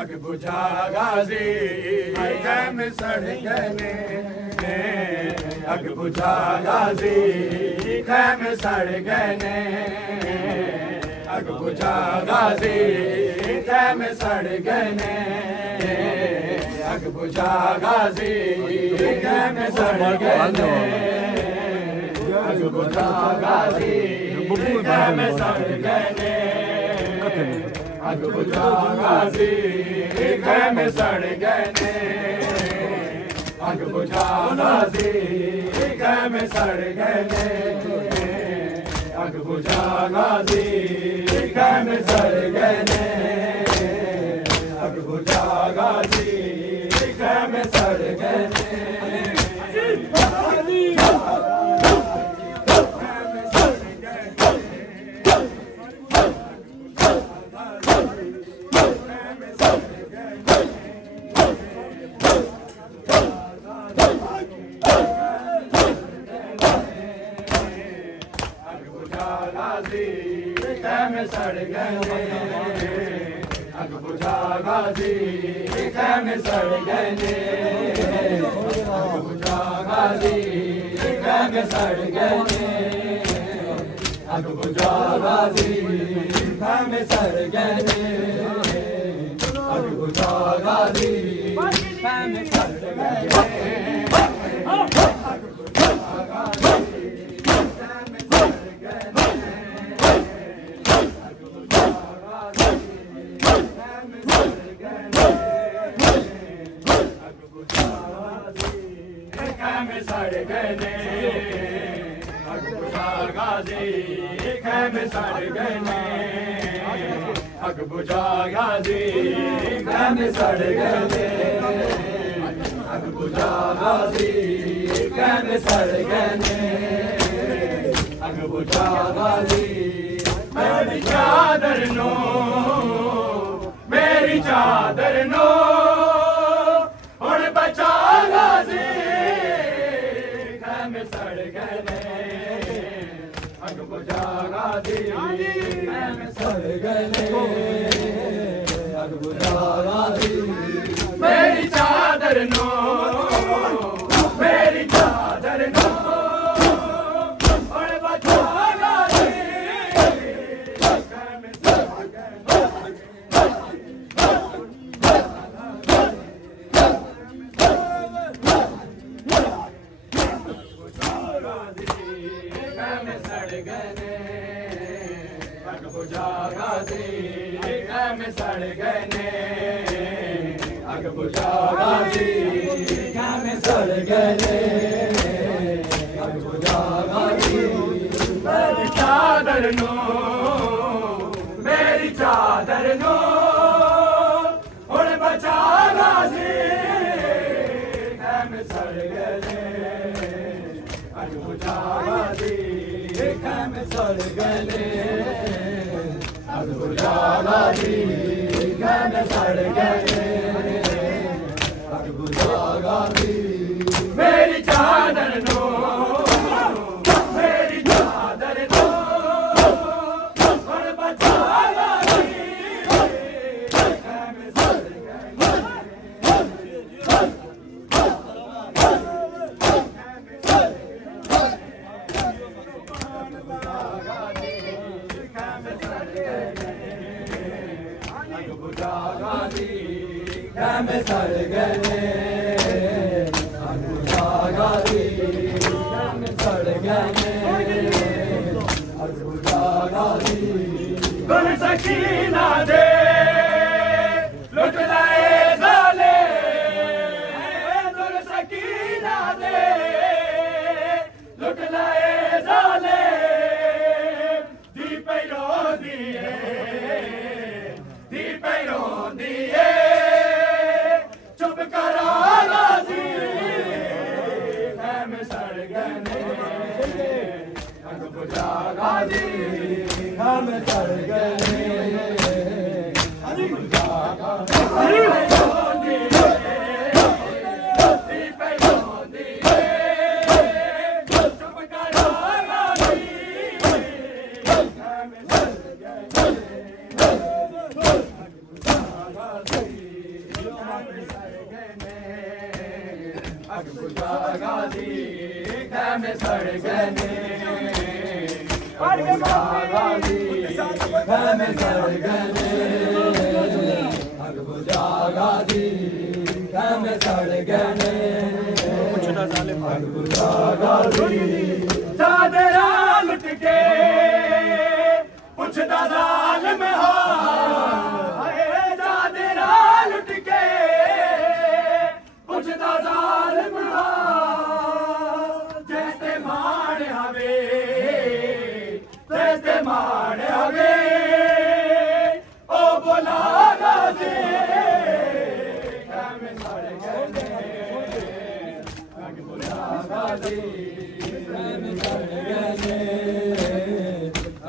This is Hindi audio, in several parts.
आग बुझा गाजी गम सड़ गने आग बुझा गाजी गम सड़ गने आग बुझा गाजी गम सड़ गने आग बुझा गाजी गम सड़ गने आग बुझा गाजी गम सड़ गने आग बुझा गाजी गम सड़ गने आग बुझा गाजी गम सड़ गने आग बुझा गाजी गम सड़ गने आग बुझा गाजी गम सड़ गने सड़ गए आग बुझा गाजी गम में सड़ गए ने अग बुझा गाजी खैमे में सड़ गए ने अग बुझा गाजी खैमे में सड़ गए ने अग बुझा गाजी खैमे में सड़ गए ने सड़ गए ने अग बुझा गाजी खैमे सड़ गए ने अग बुझा गाजी खैमे सड़ गए ने अग बुझा गाजी खैमे सड़ गए ने अग बुझा गाजी मेरी चादर नो और बचा गाजी खैमे सड़ गए ने अग बुझा गाजी खैमे सड़ गए ने अग बुझा गाजी मेरी चादर नो और बचा गाजी खैमे सड़ गए खैमे सड़ गए ने अग बुझा गाजी खैमे सड़ गए ने अग बुझा गाजी खैमे सड़ गए ने अग बुझा गाजी मेरी चादर नो और बचा गाजी खैमे सड़ गए ने अग बुझा गाजी खैमे सड़ गए ने अग बुझा गाजी खैमे सड़ गए ने अग बुझा गाजी मेरी चादर नो और बचा गाजी खैमे सड़ गए अग बुझा गाजी खैमे सड़ गए ने अग बुझा गाजी खैमे सड़ गए ने अग बुझा गाजी गुल सकीना दे लुट लाए जाले गुल सकीना दे लुट लाए जाले दी पैरो दिए चुप करा गाजी खैमे सड़ गए ने अग बुझा गाजी खैमे सड़ गए ने अग बुझा चुप करा गाजी खैमे सड़ गए अग बुझा गाजी खैमे सड़ गए ने अग बुझा गाजी खैमे सड़ गए ने अग बुझा गाजी खैमे सड़ गए ने अग बुझा गाजी चादरा लुट के पुछदा जालिम हाय चादरा लुट के पुछदा जालिम जैसे मान हवे ओ बोला गाजी खैमे सड़ गए ने अग बुझा गाजी खैमे सड़ गए ने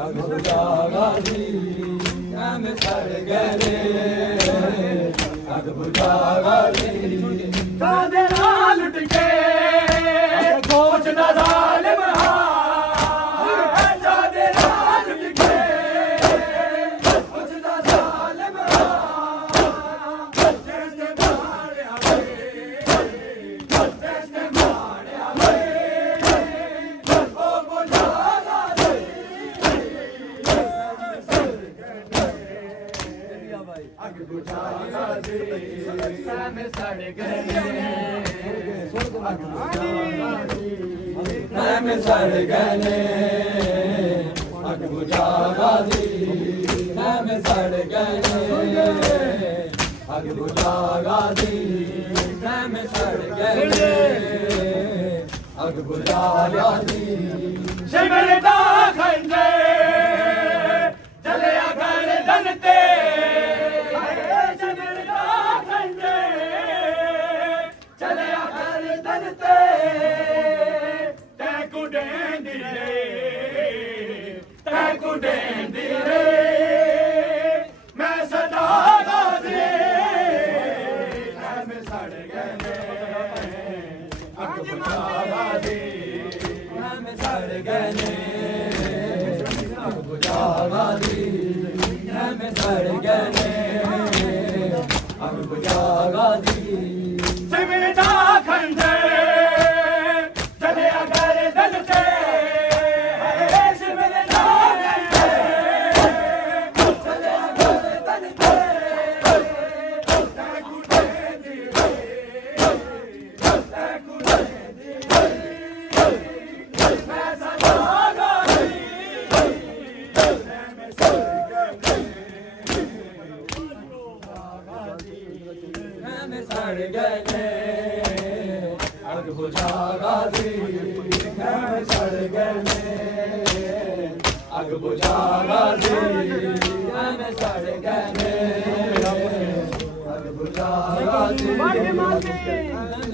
अग बुझा गाजी खैमे सड़ गए ने अग बुझा गाजी चादरा लुट के पुछदा जालिम चादरा लुट के पुछदा जालिम जैसे मार में सड़ गए में सड़ गए अग बुझा गाजी में सड़ गए अग बुझा गाजी में सड़ गए अग बुझा गाजी शिविर दा खंडे चले घर धनते शिविर दा खंडे चले घर धनते तैकू डेंदी रे मैं सदा गाजी में सड़ गए अग बुझा गाजी में सड़ गए अग बुझा गाजी में सड़ गए अग बुझा गाजी शिविर दा खंडे चले अगर दल से शिविर दा खंडे चले अगर दल से तैकू डेंदी मैं सदा गाजी में सड़ में सड़ गए अग बुझा गाजी में सड़ गए अग बुझा गाजी में सड़ गए अग बुझा गाजी में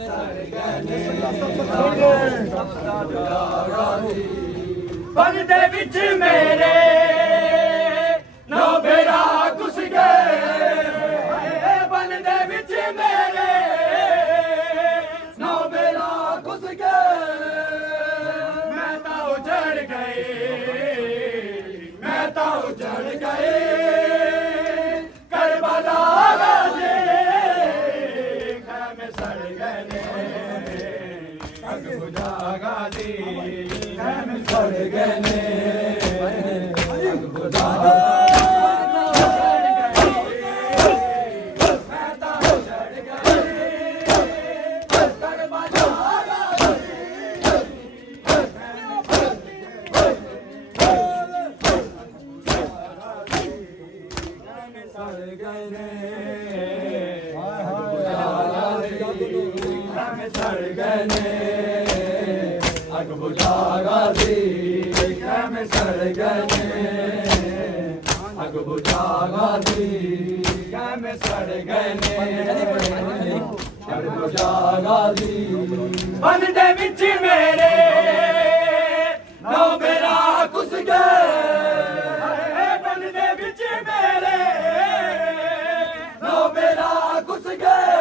सड़ गए बनदे विच मेरे नौ बेरा घुस गए बनदे विच मेरे नौ बेरा घुस गए मैं तो उजड़ गए करबला गाजी में सड़ गए अग बुझा गाजी में सड़ गए अग बुझा सड़ गए अग बुझा गाजी में सड़ गए अग बुझा गाजी में सड़ गए अग बुझा गाजी बनदे विच मेरे नौ बेरा घुस गए बनदे विच मेरे नौ बेरा घुस गए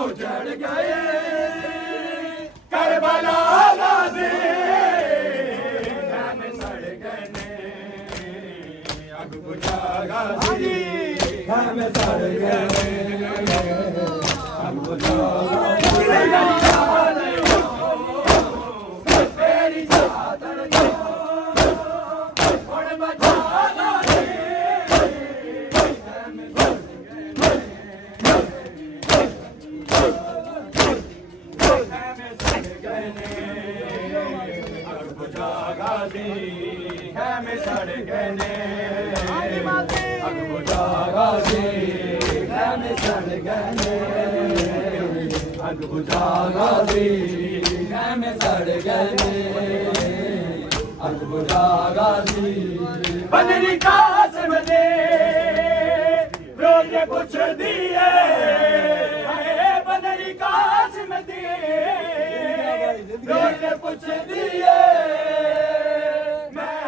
उजड़ गए करबला गाजी में सड़ गए अग बुझा गाजी में सड़ गए अग बुझा तेरी चादर में सड़ गए अग बुझा गाजी में सड़ गए अग बुझा गाजी में सड़ गए अग बुझा गाजी बदरी कासिम दे रोज कुछ दिए बदरी कासिम दे रोज कुछ दिए मैं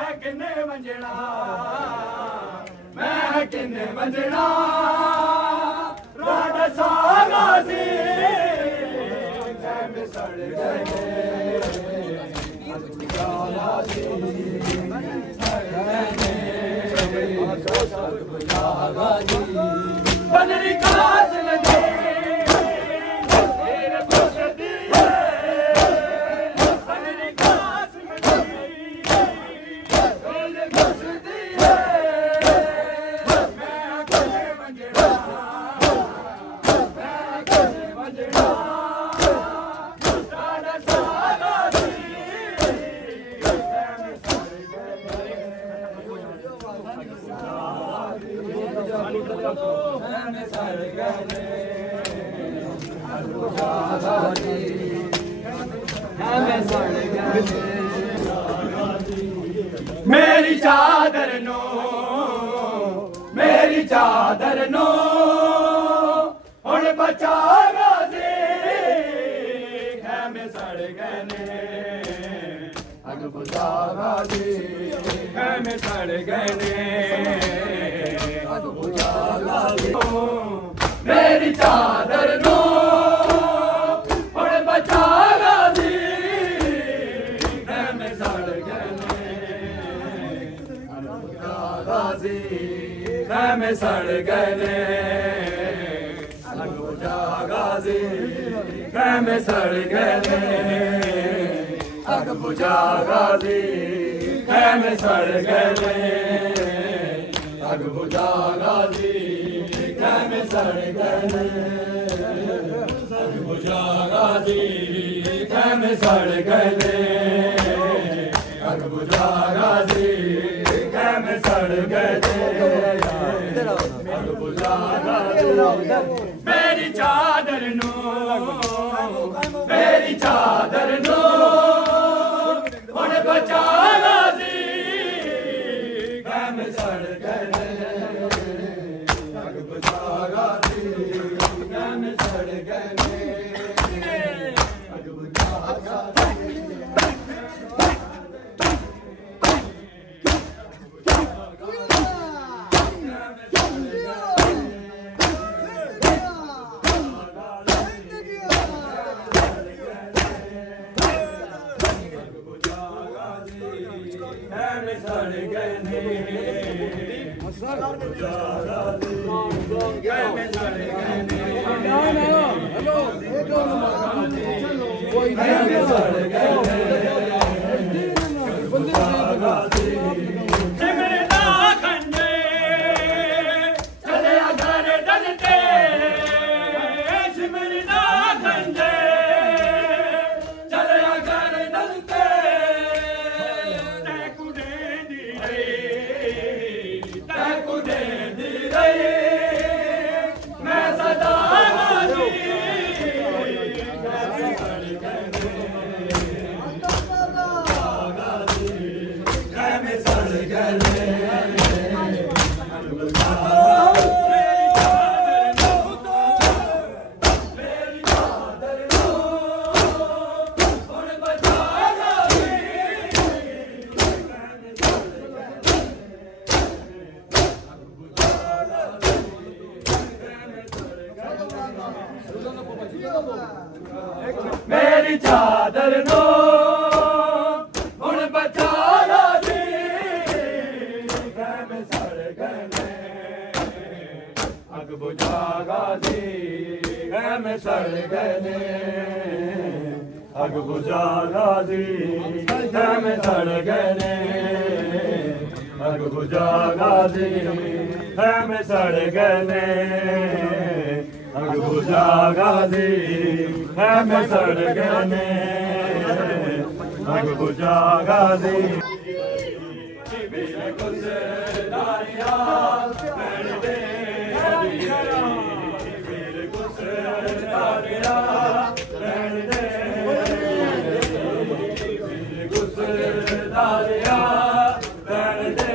किन्ने मंजना राडा सा गाजी में सड़ गए बनरी कासिम दे बनरी कासिम दे मेरी चादर नो, मेरी चादर नो हुण बचा गाजी खैमे सड़ गए ने अग बुझा गाजी खैमे सड़ गए ने अग बुझा गाजी मेरी चादर नो हुण बचा गाजी खैमे सड़ गए गाजी खैमे सड़ गए ने अग बुझा गाजी खैमे सड़ गए ने अग बुझा गाजी खैमे सड़ गए ने अग बुझा गाजी खैमे सड़ गए ने अग बुझा गाजी खैमे सड़ गए ने अग बुझा गाजी खैमे सड़ गए ने अग बुझा गाजी मेरी चादर नो, मेरी चादर नो हुण बचा गाजी खैमे सड़ गए ने अग बुझा गाजी खैमे सड़ गए ने अग बुझा गाजी खैमे सड़ गए ने खैमे सड़ गए ने खैमे सड़ गए ने सिमरना खंडे चले घर डलते सिमरना खंडे चले घर डलते मैं सदा खैमे सड़ गए ने मेरी चादर नो हुण बचा गाजी मेरी चादर नो हुण बचा गाजी खैमे सड़ गए ने अग बुझा गाजी खैमे सड़ गए ने अग बुझा गाजी खैमे सड़ गए ने अग बुझा गाजी खैमे सड़ गए ने अग बुझा गाजी खैमे सड़ गए ने अग बुझा गाजी मेरे गुज़रदारियां मैंने दे मेरे गुज़रदारियां मैंने दे मेरे गुज़रदारियां मैंने दे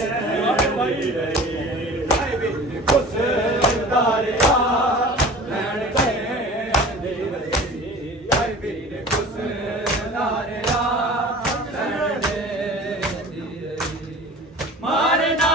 गुज़रदारियां मारना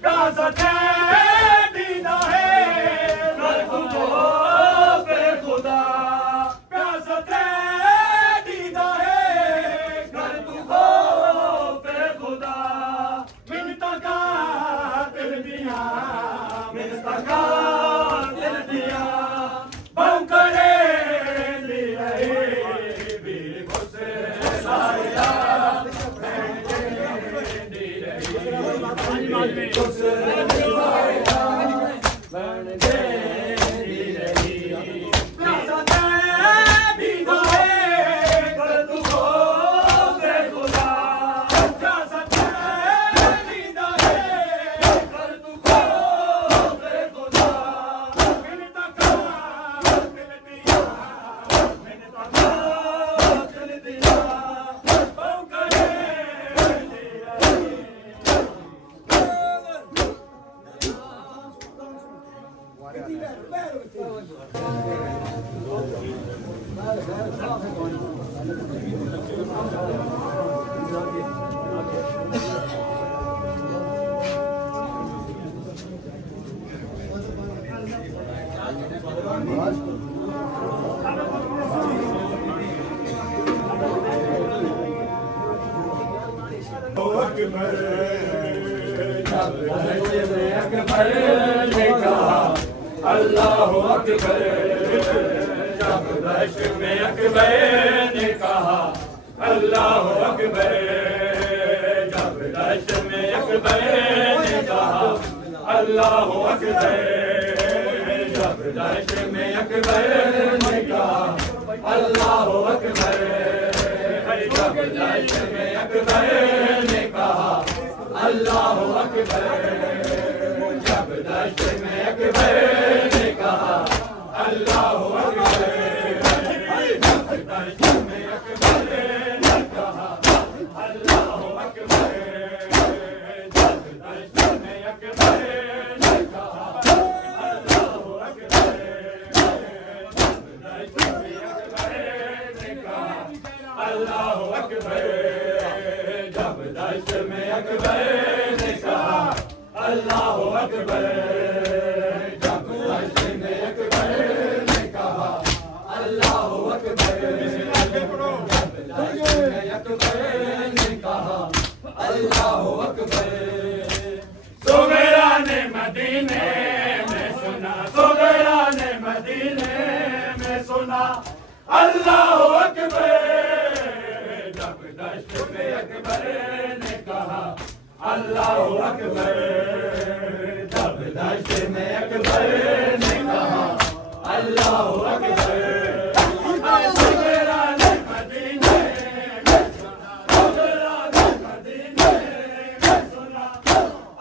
प्यास अकबर, जब दश्त में अकबर ने कहा अल्लाह अकबर, जब दश्त में अकबर ने कहा अल्लाह अकबर, जब दश्त में अकबर ने कहा अल्लाह अकबर, जब दश्त में अकबर ने कहा अल्लाह अकबर, जब दश्त में अकबर ने कहा अल्लाह अकबर, जब दश्त में अकबर ने कहा अल्लाह अकबर, जब दश्त में अकबर ने कहा अल्लाह अकबर, जब दश्त में अकबर ने कहा अल्लाह अकबर, जब दश्त में अकबर ने कहा अल्लाह अकबर, जब दश्त में अकबर ने कहा अल्लाह अकबर, जब दश्त में अकबर ने कहा अल्लाह अकबर, जब दश्त में अकबर ने कहा अल्लाह अकबर। सुगरा ने मदीने में सुना, सुगरा ने मदीने में सुना अल्लाह अकबर, जब दश्त में अकबर ने कहा अल्लाह अकबर, जब दश्त में अकबर ने कहा अल्लाह अकबर। सुगरा ने मदीने में सुना, सुगरा ने मदीने में सुना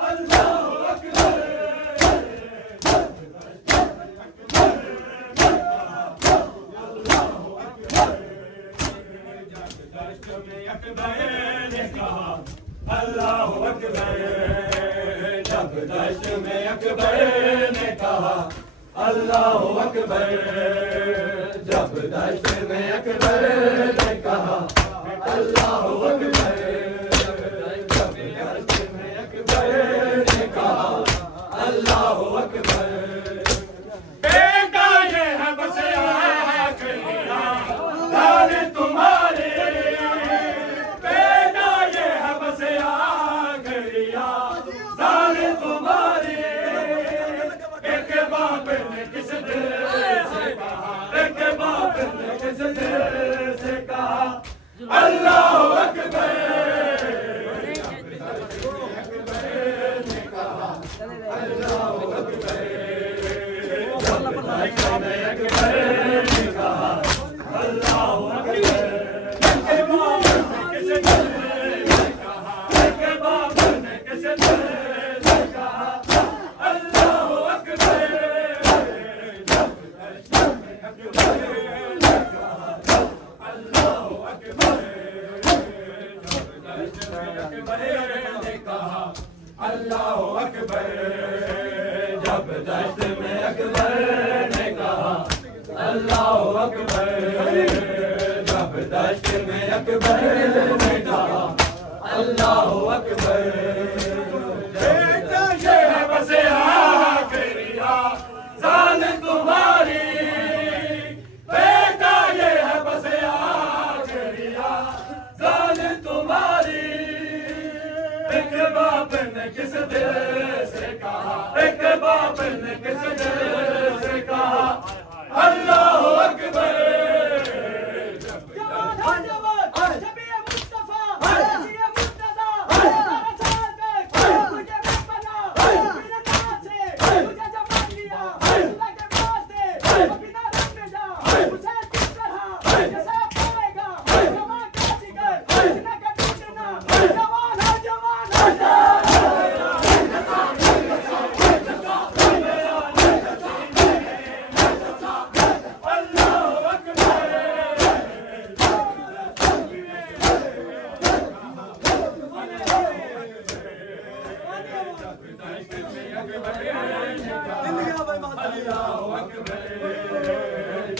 अल्लाह अकबर, जब दश्त में अकबर ने कहा अल्लाह अकबर, जब दश्त में अकबर ने कहा अल्लाह अकबर, जब दश्त में अकबर ने कहा अल्लाह अकबर, जब दश्त में अकबर ने कहा अल्लाह अकबर, जब दश्त में अकबर ने कहा अल्लाह अकबर। बेटा ये है बस आखिरिया जान तुम्हारी, बेटा ये है बस आखिरिया जान तुम्हारी, एक बाप ने किस दिल से कहा, एक बाप ने किस दिल से कहा अल्लाह अकबर, जब दश्त में अकबर ने कहा अल्लाह अकबर, जब दश्त में अकबर ने कहा अल्लाह अकबर, एक बाप ने किस दिल से कहा, एक बाप ने किस दिल से कहा अल्लाह अकबर, जब दश्त में अकबर ने कहा अल्लाह अकबर, जब दश्त में अकबर ने कहा अल्लाह अकबर, जब दश्त में अकबर ने कहा अल्लाह अकबर, जब दश्त में अकबर ने कहा अल्लाह अकबर। बेटा ये है बस आखिरिया जान तुम्हारी, बेटा ये है बस आखिरिया जान तुम्हारी, एक बाप ने किस दिल से कहा, एक बाप ने किस दिल से कहा अल्लाह अकबर,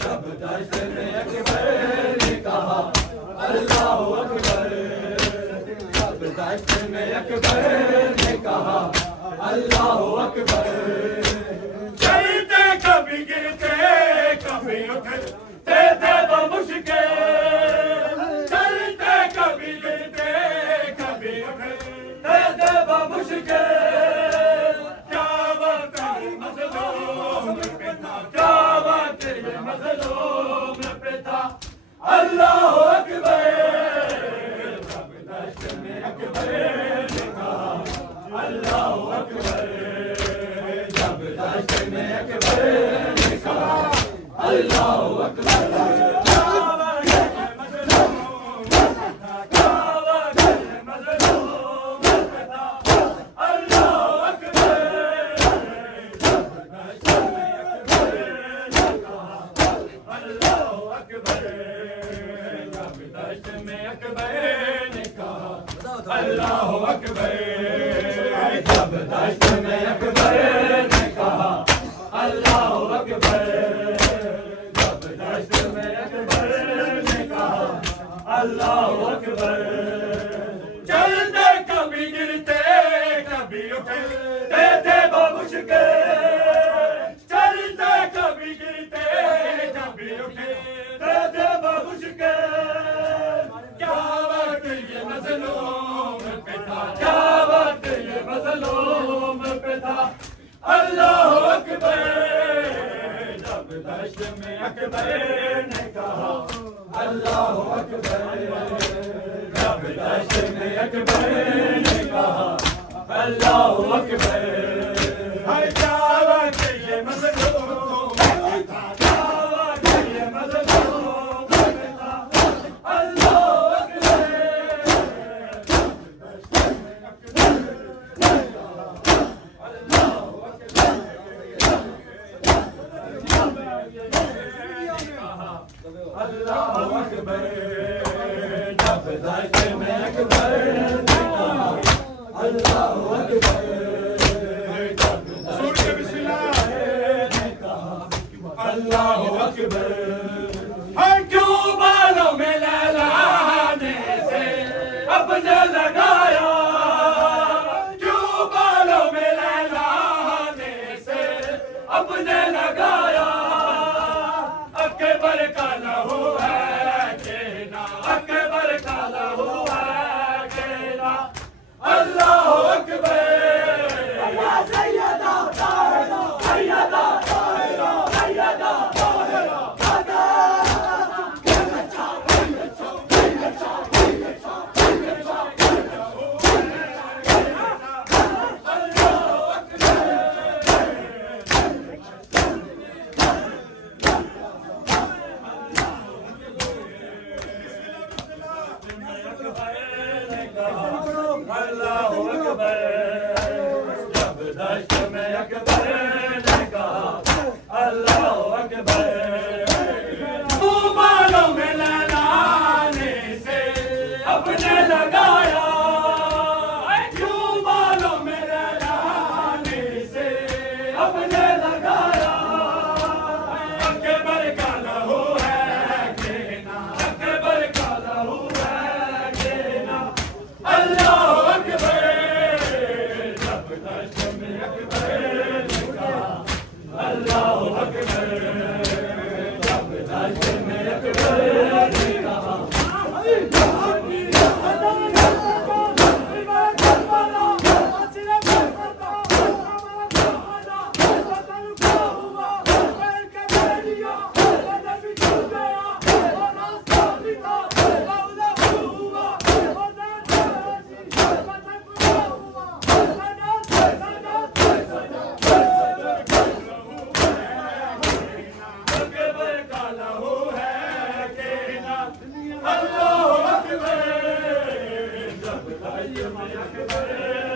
जब चलते कभी गिरते कभी उठते थे मुश्किल, चलते कभी गिरते कभी उठते अल्लाहु अकबर अल्लाहु अकबर जब दश्त में अकबर ने कहा अल्लाहु अकबर जब दश्त में अकबर ने कहा अल्लाहु अकबर चलते कभी गिरते कभी उठते थे बमुश्किल चलते कभी गिरते कभी उठते थे बमुश्किल क्या वक्त ये मज़लूम क्या वक्त ये मज़लूम पे था अल्लाहु अकबर जब दश्त में अकबर ने कहा अल्लाहु अकबर जब दश्त में अकबर ने कहा अल्लाहु अकबर क्या वक्त ये मज़लूम पे था क्या वक्त ये मज़लूम पे था अल्लाहु अकबर अल्लाहु अकबर जब दश्त में अकबर ने कहा अल्लाहु अकबर जब दश्त ने कहा अल्लाहु अकबर क्यों बालों में लहलाने से अपने लगाया क्यों बालों में लहलाने से अपने लगाया अकबर का लहू है कहना अकबर का लहू है कहना अल्लाहु अकबर सैयदा ताहिरा सैयदा ताहिरा सैयदा ताहिरा अल्लाहु अकबर जब दश्त में अकबर ने कहा अल्लाहु अकबर बालों में लहलाने से अपने लगाया क्यों बालों में लहलाने से अपने लगाया अकबर का लहू है कहना अकबर का लहू है कहना अल्लाहु अकबर जब दश्त में अकबर ने कहा अल्लाहु अकबर जब दश्त में अकबर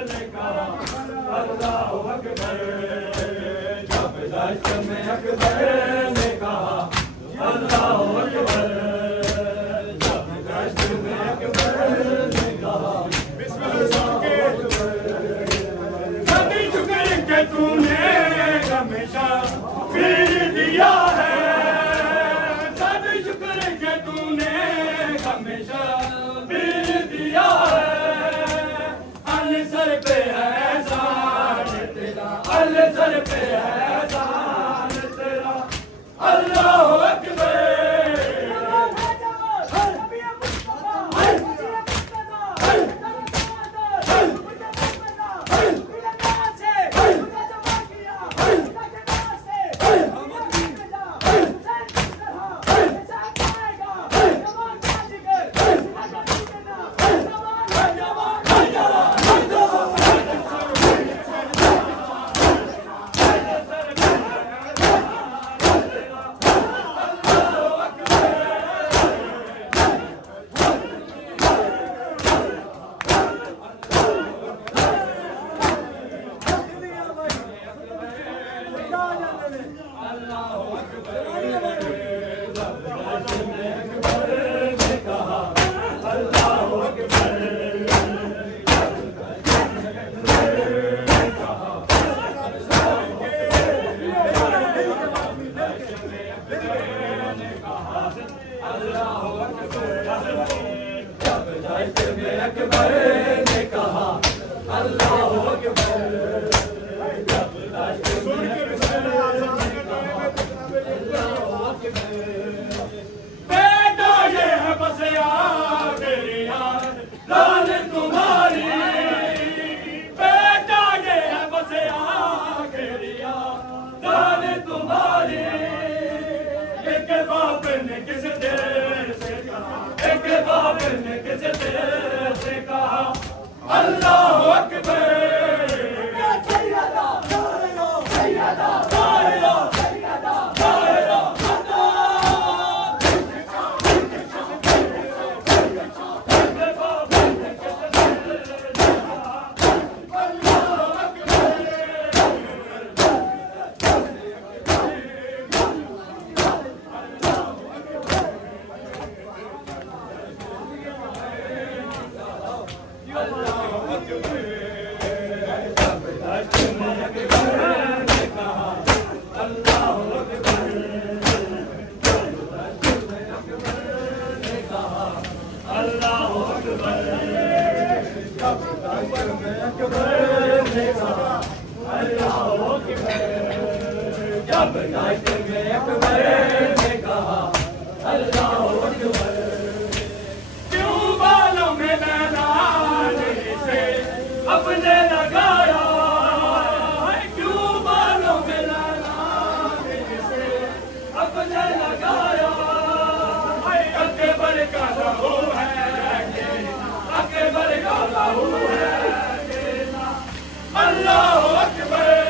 ने कहा अल्लाहु अकबर जब दश्त में अकबर ने कहा अल्लाहु अकबर जब दश्त में अकबर ने कहा सभी शुक्र के तूने हमेशा फिर दिया है सभी शुक्र के तूने हमेशा फिर दिया है सर पे है अल सर पे है जान तेरा अल्लाहु अकबर में अकबर ने कहा अल्लाह अकबर। जब राष्ट्र में अकबर ने कहा अल्लाह अकबर। बेटा ये है बस यार मेरी यार लाल तुम्हारी। बेटा ये है बस यार मेरी यार लाल तुम्हारी। एक बाप ने किस देर से कहा, एक बाप ने किस देर से कहा अल्लाह अकबर। सैयदा सैयदा सैयदा सैयदा सैयदा जब राष्ट्र में अकबर ने कहा अल्लाह अकबर। क्यों बालों में मैदान से अपने लगाया, क्यों बालों में मैदान से अपने लगाया। अकबर का लहू है अकबर का लहू है अल्लाह अकबर।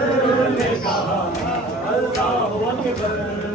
अकबर ने कहा अल्लाहु अकबर